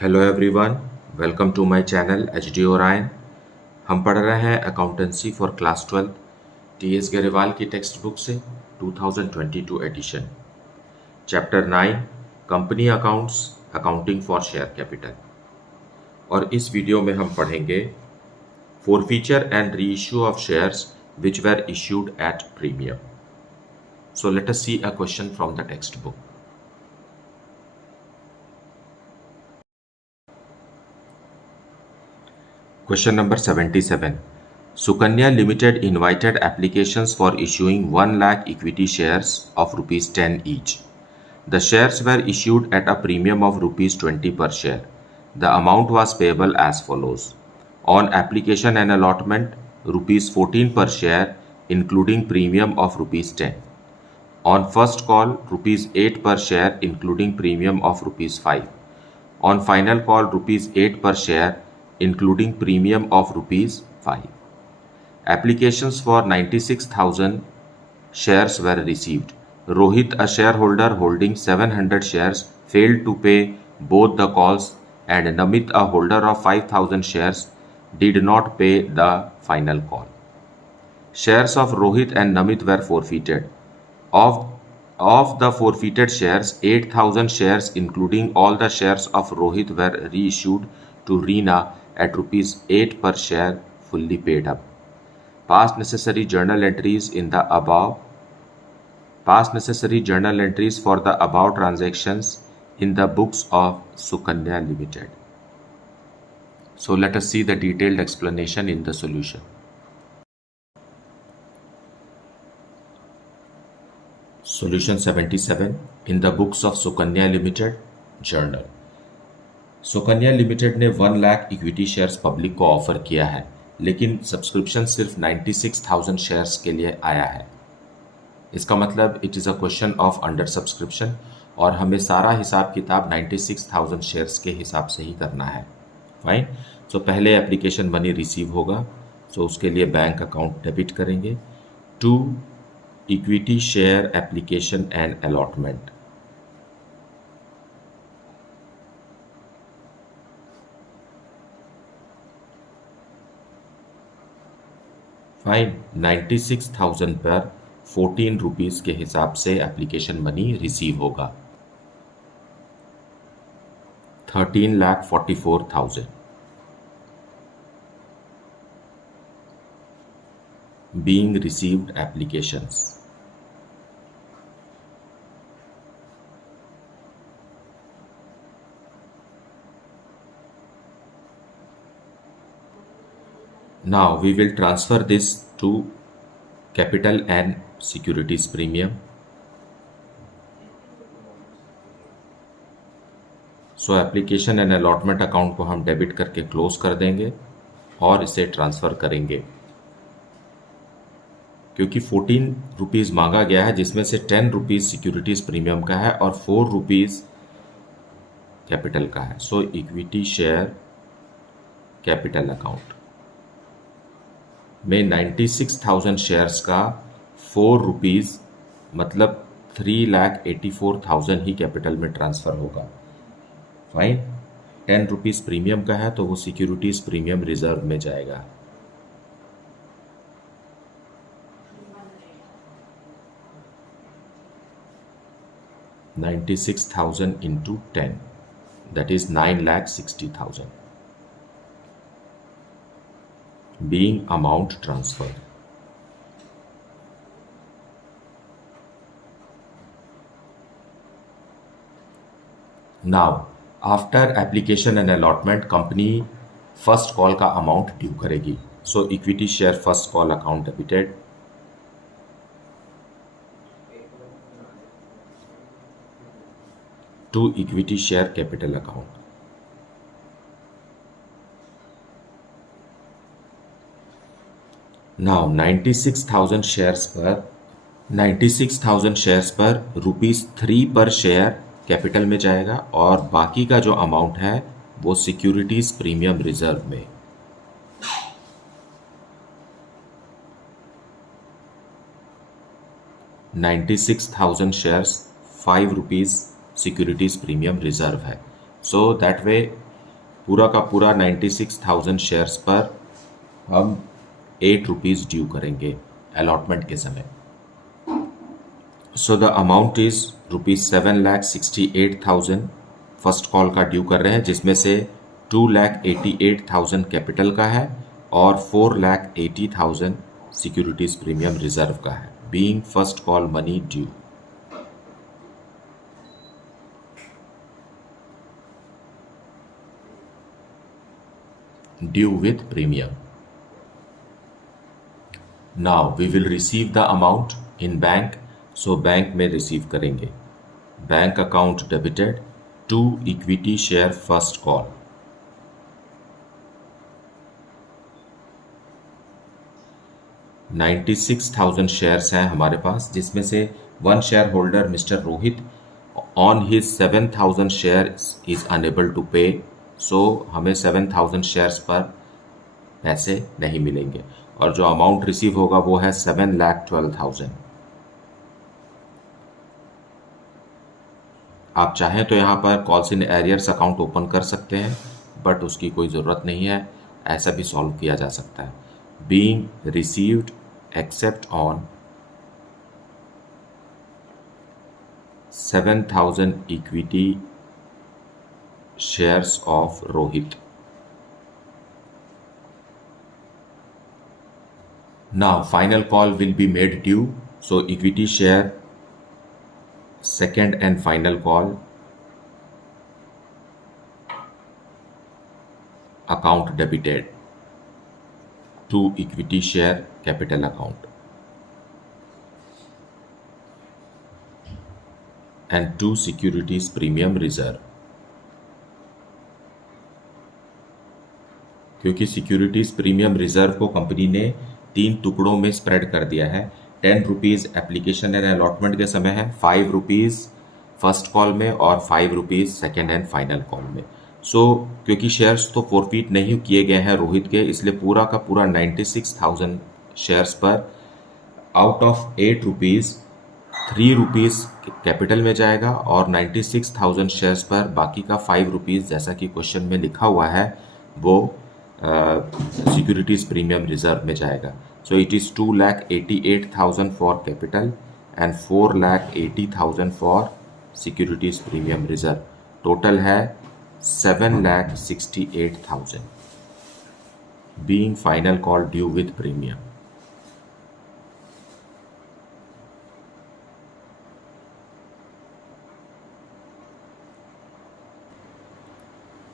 Hello everyone, welcome to my channel H D Orion. हम पढ़ रहे हैं accountancy for class 12 T S Grewal की टेक्स्ट बुक से 2022 edition, chapter 9 company accounts, accounting for share capital. और इस वीडियो में हम पढ़ेंगे forfeiture and reissue of shares which were issued at premium. So let us see a question from the text book. Question number 77. Sukanya Limited invited applications for issuing 1 lakh equity shares of rupees 10 each. The shares were issued at a premium of rupees 20 per share. The amount was payable as follows. On application and allotment, rupees 14 per share, including premium of rupees 10. On first call, rupees 8 per share, including premium of rupees 5. On final call, rupees 8 per share, including premium of rupees 5. Applications for 96,000 shares were received. Rohit, a shareholder holding 700 shares, failed to pay both the calls, and Namit, a holder of 5,000 shares, did not pay the final call. Shares of Rohit and Namit were forfeited. Of the forfeited shares, 8,000 shares, including all the shares of Rohit, were reissued to Reena at rupees 8 per share, fully paid up. Past necessary journal entries for the above transactions in the books of Sukanya Limited. So let us see the detailed explanation in the solution. Solution 77 in the books of Sukanya Limited journal. Sukanya limited ने 1 lakh equity shares public को offer किया है, लेकिन subscription सिर्फ 96,000 shares के लिए आया है। इसका मतलब it is a question of under subscription और हमें सारा हिसाब किताब 96,000 शेयर्स के हिसाब से ही करना है। फाइन। सो पहले एप्लीकेशन मनी रिसीव होगा, सो उसके लिए बैंक अकाउंट डेबिट करेंगे to equity share application and allotment. Fine. 96,000 पर 14 रुपीज़ के हिसाब से एप्लीकेशन मनी रिसीव होगा। 13,44,000 being received applications. Now we will transfer this to capital and securities premium. So application and allotment account को हम debit करके close कर देंगे और इसे ट्रांसफ़र करेंगे, क्योंकि 14 रुपीज़ मांगा गया है, जिसमें से 10 रुपीज़ सिक्योरिटीज़ प्रीमियम का है और 4 रुपीज़ कैपिटल का है। सो इक्विटी शेयर कैपिटल अकाउंट में 96,000 शेयर्स का 4 रुपीज़ मतलब 3,84,000 ही कैपिटल में ट्रांसफ़र होगा। फाइन। 10 रुपीज़ प्रीमियम का है तो वो सिक्योरिटीज़ प्रीमियम रिजर्व में जाएगा। $96,000 into 10, that is 9,60,000 being amount transferred. Now after application and allotment, company first call का अमाउंट ड्यू करेगी। So equity share first call account debited to equity share capital account. Now 96,000 shares पर ₹3 पर share capital में जाएगा और बाकी का जो अमाउंट है वो सिक्योरिटीज प्रीमियम रिजर्व में। $96,000 शेयर्स, ₹5 सिक्योरिटीज प्रीमियम रिजर्व है। सो दैट वे पूरा का पूरा 96,000 शेयर्स पर हम 8 रुपीज़ ड्यू करेंगे अलॉटमेंट के समय। So the amount is ₹7,68,000 first call का ड्यू कर रहे हैं, जिसमें से 2,88,000 कैपिटल का है और 4,80,000 सिक्योरिटीज प्रीमियम रिजर्व का है, being first call money due. Due with premium. Now we will receive the amount in bank, so bank में रिसीव करेंगे। Bank account debited to equity share first call. $96,000 shares हैं हमारे पास, जिसमें से one share holder mister Rohit on his 7,000 share is unable to pay, so हमें 7,000 shares पर पैसे नहीं मिलेंगे और जो अमाउंट रिसीव होगा वो है 7,12,000। आप चाहें तो यहाँ पर calls in arrears account open कर सकते हैं, बट उसकी कोई ज़रूरत नहीं है, ऐसा भी सॉल्व किया जा सकता है। Being received except on 7,000 equity shares of Rohit. Now final call will be made due, so equity share second and final call account debited to equity share capital account and to securities premium reserve। क्योंकि securities premium reserve को company ने 3 टुकड़ों में spread कर दिया है। 10 rupees application and allotment के समय है, 5 रुपीज़ फर्स्ट कॉल में और 5 rupees second and final call में। सो क्योंकि शेयर्स तो फोरफीट नहीं किए गए हैं रोहित के, इसलिए पूरा का पूरा 96,000 शेयर्स पर out of 8 rupees 3 rupees capital में जाएगा और 96,000 शेयर्स पर बाकी का 5 रुपीज़, जैसा कि क्वेश्चन में लिखा हुआ है, वो सिक्योरिटीज प्रीमियम रिजर्व में जाएगा। So it is 2,88,000 for capital and 4,80,000 for securities premium reserve. Total है 7,68,000 being final call due with premium.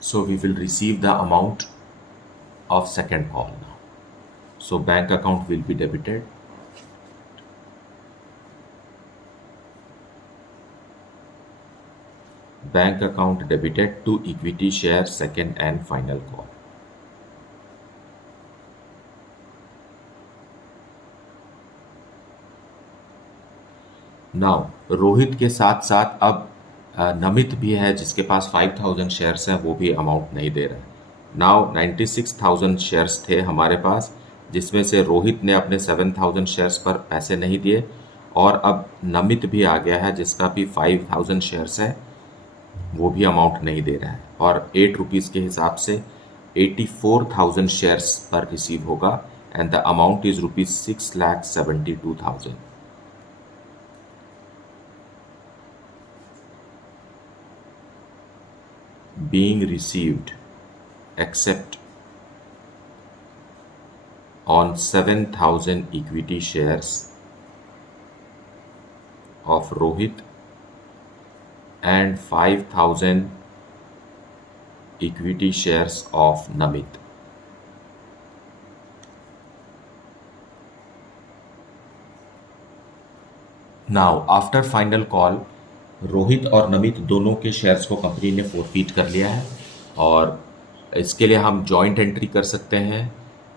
So we will receive the amount of second call now. So bank account will be debited. Bank account debited to equity share second and final call. Now Rohit के साथ साथ अब नमित भी है, जिसके पास 5,000 shares हैं, वो भी अमाउंट नहीं दे रहा है। नाउ 96,000 शेयर्स थे हमारे पास, जिसमें से रोहित ने अपने 7,000 शेयर्स पर पैसे नहीं दिए और अब नमित भी आ गया है, जिसका भी 5,000 शेयर्स है, वो भी अमाउंट नहीं दे रहा है और 8 रुपीज़ के हिसाब से 84,000 शेयर्स पर रिसीव होगा and the amount is ₹6,72,000। being received except on 7,000 equity shares of Rohit and 5,000 equity shares of Namit. Now after final call, Rohit और नमित दोनों के शेयर्स को कंपनी ने फोरफीट कर लिया है और इसके लिए हम जॉइंट एंट्री कर सकते हैं।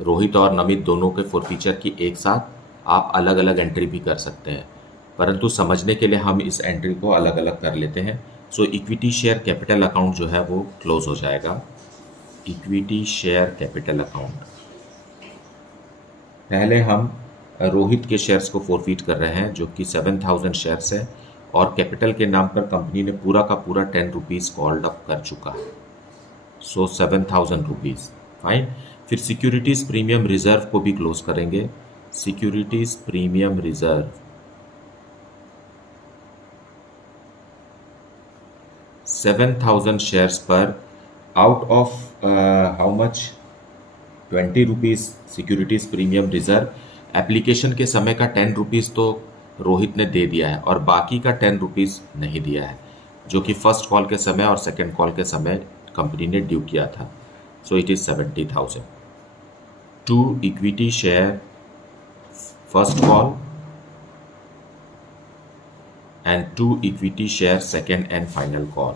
रोहित और नमित दोनों के फोरफीचर की एक साथ, आप अलग अलग एंट्री भी कर सकते हैं, परंतु समझने के लिए हम इस एंट्री को अलग अलग कर लेते हैं। सो इक्विटी शेयर कैपिटल अकाउंट जो है वो क्लोज हो जाएगा। इक्विटी शेयर कैपिटल अकाउंट, पहले हम रोहित के शेयर्स को फोरफीट कर रहे हैं, जो कि 7,000 शेयर्स है और कैपिटल के नाम पर कंपनी ने पूरा का पूरा 10 रुपीज़ कॉल्ड अप कर चुका है। सो 7,000 रुपीज़। फाइन। फिर सिक्योरिटीज़ प्रीमियम रिजर्व को भी क्लोज करेंगे। सिक्योरिटीज़ प्रीमियम रिजर्व 7,000 शेयर्स पर out of how much 20 rupees securities premium reserve application के समय का 10 रुपीज़ तो रोहित ने दे दिया है और बाकी का 10 रुपीज़ नहीं दिया है, जो कि फर्स्ट कॉल के समय और सेकेंड कॉल के समय कंपनी ने ड्यू किया था। So it is 70,000 to equity share first call and 2 equity share second and final call.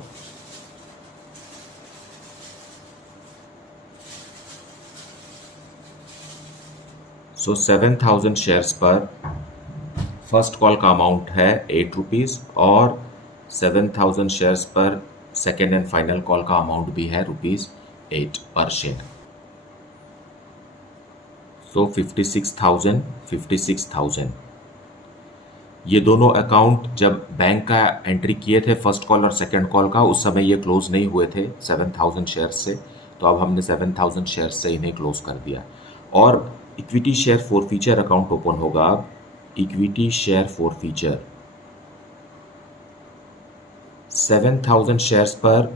So 7,000 shares पर फर्स्ट कॉल का अमाउंट है 8 रुपीज़ और 7,000 शेयर्स पर सेकेंड एंड फाइनल कॉल का अमाउंट भी है ₹8 पर शेयर। सो 56,000 ये दोनों अकाउंट जब बैंक का एंट्री किए थे फर्स्ट कॉल और सेकंड कॉल का, उस समय ये क्लोज नहीं हुए थे 7,000 शेयर्स से, तो अब हमने 7,000 शेयर्स से इन्हें क्लोज कर दिया और equity share forfeiture account open होगा। अब इक्विटी शेयर फॉरफीचर 7,000 शेयर्स पर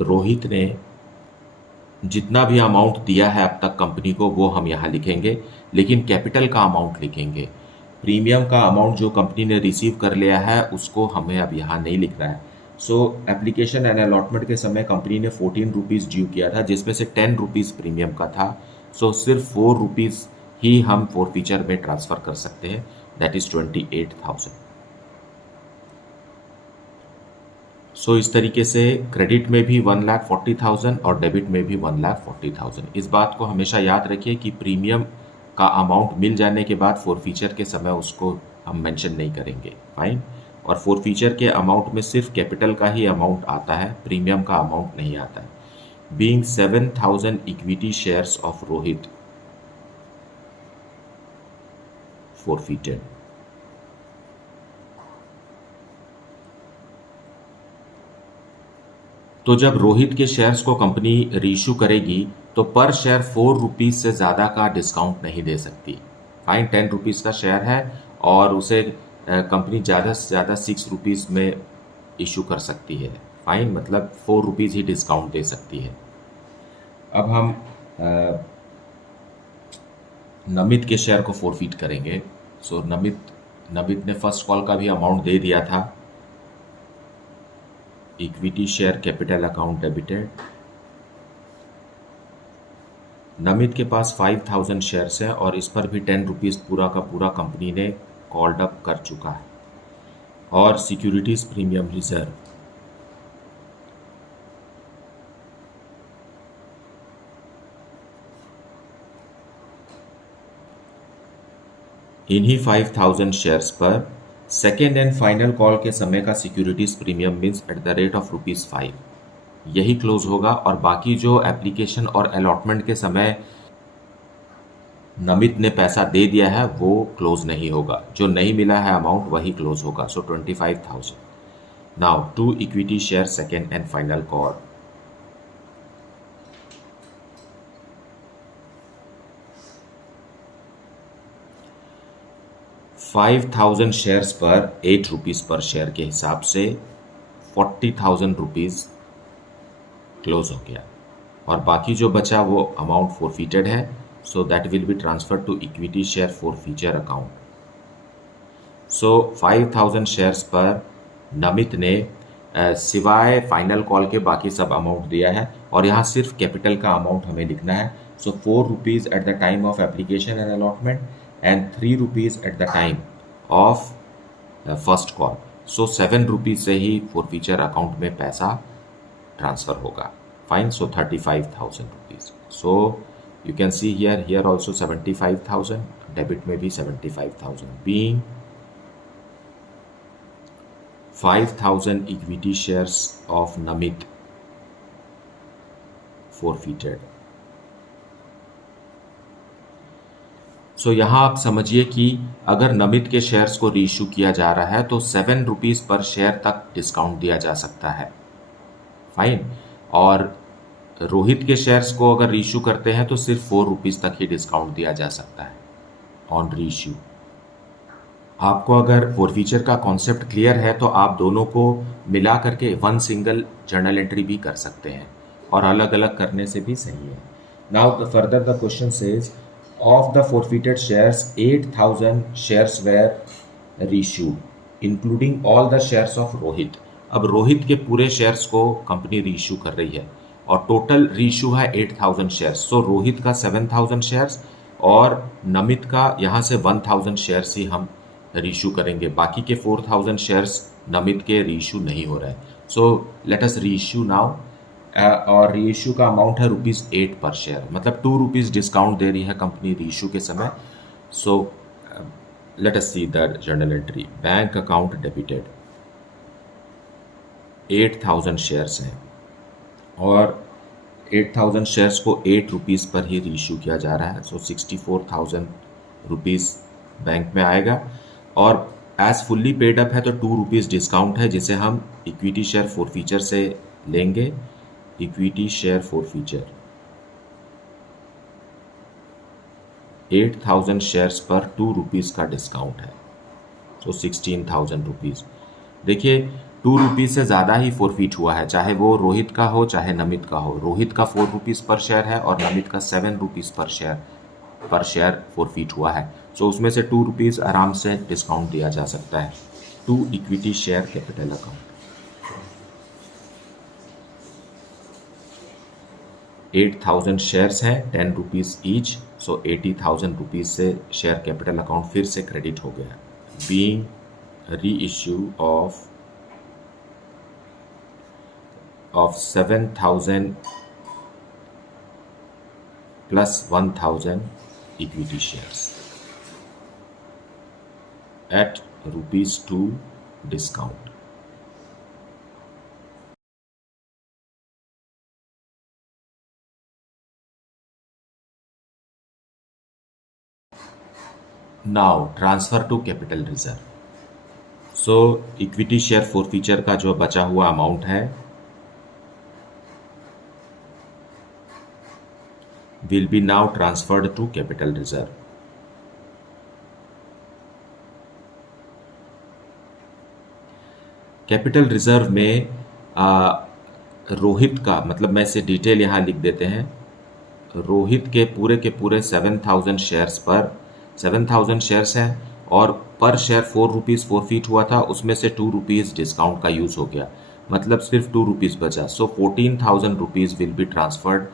रोहित ने जितना भी अमाउंट दिया है अब तक कंपनी को वो हम यहाँ लिखेंगे, लेकिन कैपिटल का अमाउंट लिखेंगे। प्रीमियम का अमाउंट जो कंपनी ने रिसीव कर लिया है उसको हमें अब यहाँ नहीं लिखना है। सो एप्लीकेशन एंड अलॉटमेंट के समय कंपनी ने 14 रुपीज़ ड्यू किया था, जिसमें से 10 रुपीज़ प्रीमियम का था। सो सिर्फ 4 रुपीज़ ही हम फॉरफीचर में ट्रांसफ़र कर सकते हैं, दैट इज़ 28,000। सो इस तरीके से क्रेडिट में भी 1,40,000 और डेबिट में भी 1,40,000। इस बात को हमेशा याद रखिए कि प्रीमियम का अमाउंट मिल जाने के बाद फॉरफीचर के समय उसको हम मेंशन नहीं करेंगे। फाइन। और फॉरफीचर के अमाउंट में सिर्फ कैपिटल का ही अमाउंट आता है, प्रीमियम का अमाउंट नहीं आता है। Being 7,000 equity shares of Rohit forfeited. तो जब रोहित के शेयर्स को कंपनी रीइश्यू करेगी तो पर शेयर 4 रुपीज़ से ज़्यादा का डिस्काउंट नहीं दे सकती। फाइन। 10 रुपीज़ का शेयर है और उसे कंपनी ज़्यादा से ज़्यादा 6 रुपीज़ में इशू कर सकती है। फाइन। मतलब 4 रुपीज़ ही डिस्काउंट दे सकती है। अब हम नमित के शेयर को फॉरफीट करेंगे। सो नमित ने फर्स्ट कॉल का भी अमाउंट दे दिया था। Equity share capital account debited. Namit के पास 5,000 शेयर्स है और इस पर भी 10 रुपीज़ पूरा का पूरा कंपनी ने कॉल्ड अप कर चुका है। और सिक्योरिटीज़ प्रीमियम रिजर्व इन्हीं 5,000 शेयर्स पर सेकेंड एंड फाइनल कॉल के समय का securities premium means at the rate of ₹5, यही क्लोज होगा। और बाकी जो एप्लीकेशन और अलॉटमेंट के समय नमित ने पैसा दे दिया है वो क्लोज नहीं होगा, जो नहीं मिला है अमाउंट वही क्लोज होगा। So 25,000। Now to equity share second and final call. ₹5,000 shares पर 8 रुपीज़ पर शेयर के हिसाब से 40,000 रुपीज़ क्लोज हो गया और बाकी जो बचा वो अमाउंट फॉरफीटेड है। So that will be transfer to equity share forfeiture account. So 5,000 shares पर नमित ने सिवाय फाइनल कॉल के बाकी सब अमाउंट दिया है और यहाँ सिर्फ कैपिटल का अमाउंट हमें लिखना है। So 4 rupees at the time of application and allotment and 3 rupees at the time of first call. So 7 rupees से ही फॉरफीचर अकाउंट में पैसा ट्रांसफ़र होगा। Fine. So 35,000 rupees. So you can see here also 75,000, debit में भी 75,000। Being 5,000 equity shares of Namit forfeited. So यहाँ आप समझिए कि अगर नमित के शेयर्स को रीइश्यू किया जा रहा है तो 7 रुपीज़ पर शेयर तक डिस्काउंट दिया जा सकता है। फाइन। और रोहित के शेयर्स को अगर रीइश्यू करते हैं तो सिर्फ 4 रुपीज़ तक ही डिस्काउंट दिया जा सकता है ऑन रीइश्यू। आपको अगर फॉरफीचर का कॉन्सेप्ट क्लियर है तो आप दोनों को मिला करके वन सिंगल जर्नल एंट्री भी कर सकते हैं और अलग अलग करने से भी सही है। Now the further the question says of the forfeited shares 8000 shares were reissued including all the shares of Rohit. अब रोहित के पूरे शेयर्स को कंपनी रीइश्यू कर रही है और टोटल रीइश्यू है 8000 शेयर्स। सो रोहित का 7000 शेयर्स और नमित का यहाँ से 1000 शेयर्स ही हम रीइश्यू करेंगे, बाकी के 4000 शेयर्स नमित के रीइश्यू नहीं हो रहे हैं। सो लेट अस रीइश्यू नाउ और रीइश्यू का अमाउंट है ₹8 पर शेयर, मतलब 2 रुपीज़ डिस्काउंट दे रही है कंपनी रीइश्यू के समय। सो let us see the journal entry. Bank account debited 8000 shares हैं और 8000 शेयर्स को 8 रुपीज़ पर ही रीइश्यू किया जा रहा है। सो 64,000 रुपीज़ बैंक में आएगा और एज फुल्ली पेड अप है तो 2 रुपीज़ डिस्काउंट है जिसे हम इक्विटी शेयर फॉरफीचर से लेंगे। इक्विटी शेयर फॉरफीचर 8000 शेयर्स पर 2 रुपीज़ का डिस्काउंट है, सो 16,000 रुपीज़। देखिए 2 रुपीज़ से ज़्यादा ही फॉरफीट हुआ है, चाहे वो रोहित का हो चाहे नमित का हो। रोहित का 4 रुपीज़ पर शेयर है और नमित का 7 रुपीज़ पर शेयर फॉरफीट हुआ है। सो उसमें से 2 रुपीज़ आराम से डिस्काउंट दिया जा सकता है to equity share capital account. 8000 shares हैं 10 रुपीज़ ईच, सो 80,000 रुपीज़ से शेयर कैपिटल अकाउंट फिर से क्रेडिट हो गया। Being reissue of 7,000 plus 1,000 equity shares at ₹2 discount. Now transfer to capital reserve. So equity share forfeiture का जो बचा हुआ अमाउंट है will be now transferred to capital reserve. Capital reserve में रोहित का, मतलब मैं इसे डिटेल यहाँ लिख देते हैं। रोहित के पूरे 7,000 शेयर्स पर 7,000 शेयर्स हैं और पर शेयर 4 रुपीज़ फॉरफीट हुआ था, उसमें से 2 रुपीज़ डिस्काउंट का यूज़ हो गया, मतलब सिर्फ 2 रुपीज़ बचा। So 14,000 rupees will be transferred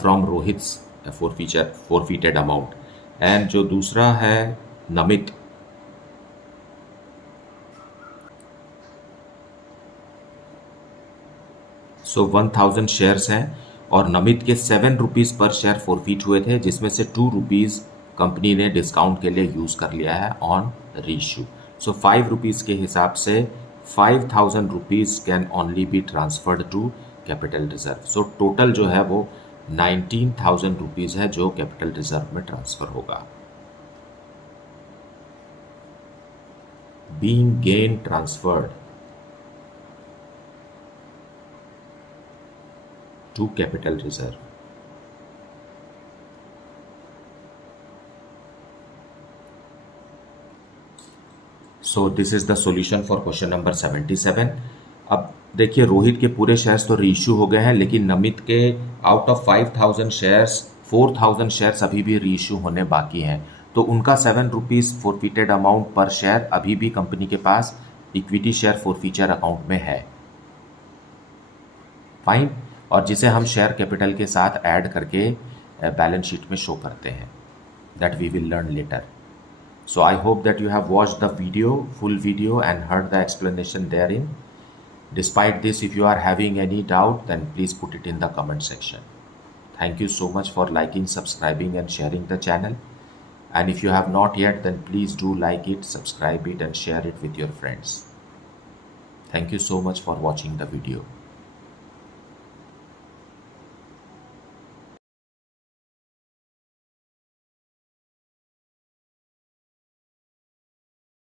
from Rohit's forfeited amount. And जो दूसरा है नमित, सो 1000 शेयर्स हैं और नमित के 7 रुपीज़ पर शेयर फॉरफीट हुए थे, जिसमें से 2 रुपीज़ कंपनी ने डिस्काउंट के लिए यूज़ कर लिया है ऑन रीइश्यू। सो 5 रुपीज़ के हिसाब से 5,000 rupees can only be transferred to capital reserve. So total जो है वो 19,000 रुपीज़ है जो कैपिटल रिजर्व में ट्रांसफ़र होगा। Being gain transferred to capital reserve. So this is the solution for question number 77. अब देखिए रोहित के पूरे शेयर्स तो रीइश्यू हो गए हैं, लेकिन नमित के आउट ऑफ 5,000 शेयर्स 4,000 शेयर्स अभी भी रीइश्यू होने बाकी हैं, तो उनका 7 रुपीज़ फॉरफिटेड अमाउंट पर शेयर अभी भी कंपनी के पास इक्विटी शेयर फॉरफीचर अकाउंट में है। फाइन, और जिसे हम शेयर कैपिटल के साथ ऐड करके बैलेंस शीट में शो करते हैं, that we will learn later. So I hope that you have watched the full video and heard the explanation therein. Despite this, if you are having any doubt, then please put it in the comment section. Thank you so much for liking, subscribing and sharing the channel. And if you have not yet, then please do like it, subscribe it and share it with your friends. Thank you so much for watching the video.